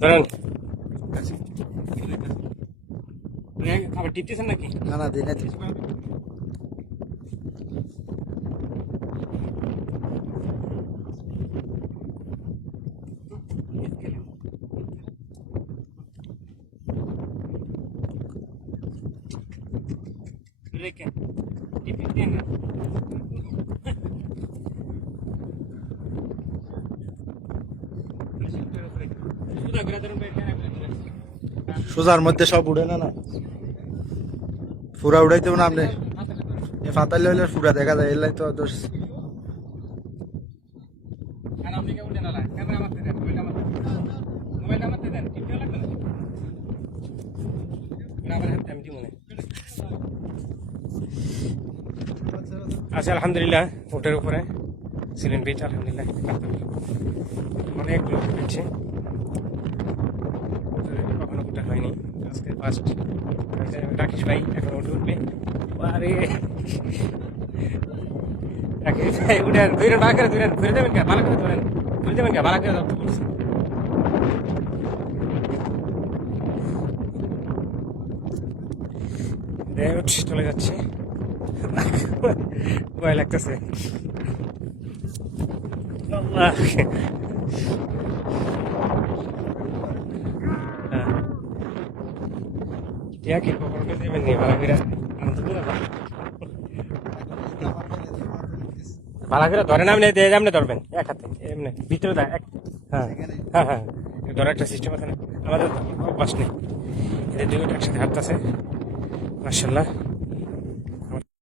ধরেন আবার টিপতেছেন নাকি? না না দিনে রেখে টিপতে দেন না। সোজার মধ্যে সব উড়ে না না পুরা উড়াইতে না আপনি ফাতাল হইলে পুরা দেখা যায় এলাই তো দোষ আচ্ছা আলহামদুলিল্লাহ ওটার উপরে সিলিন বিচ আলহামদুলিল্লাহ অনেক লোক উঠেছে, কখনো উঠা হয়নি, আজকে ফার্স্ট। রাকেশ ভাই এখন উঠবে, আরে রাকেশ ভাই উঠে ধরেন ভালো করে ধরেন, ধরে দেবেন কে ভালো করে ধরেন, ধরে দেবেন কে ভালো করে ধরতে বলছি। চলে যাচ্ছে, ভয় লাগতেছে। কি খবর দেবেন নি ভালো করে ভালো করে ধরেন, আপনি আপনি ধরবেন এক হাতে এমনি ভিতরে দেয়। হ্যাঁ হ্যাঁ হ্যাঁ, ধরার একটা সিস্টেম আছে না, আমাদের অভ্যাস নেই। এদের দুটো একসাথে হাঁটতেছে মাশাআল্লাহ।